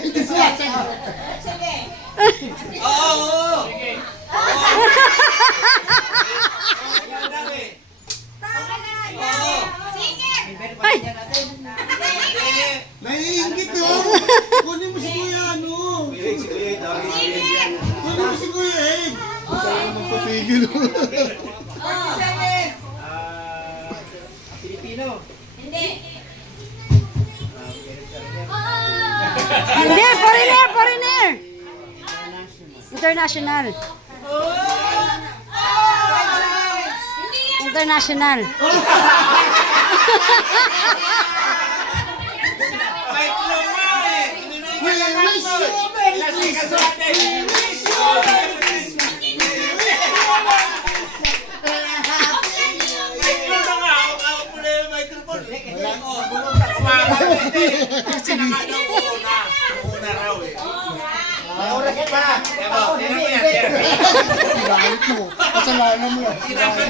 hindi sumasagot. Sige. Oo! Sige. Sige. Ay! Naiingit no? Kunin mo si Kuya ano? Kunin mo si Kuya Ed. Magpapigil. Pilipino. Hindi. Hindi, foreigner, foreigner. International. International. May kloma eh! We wish you a Merry Christmas. We wish you a Merry Christmas. May kloma nga! Ako pala yung microphone. Kumakapit eh! Sinakano ko una. Una raw eh. Oras pa. Diba? Tingnan mo yan. Galit mo. Kasalanan mo.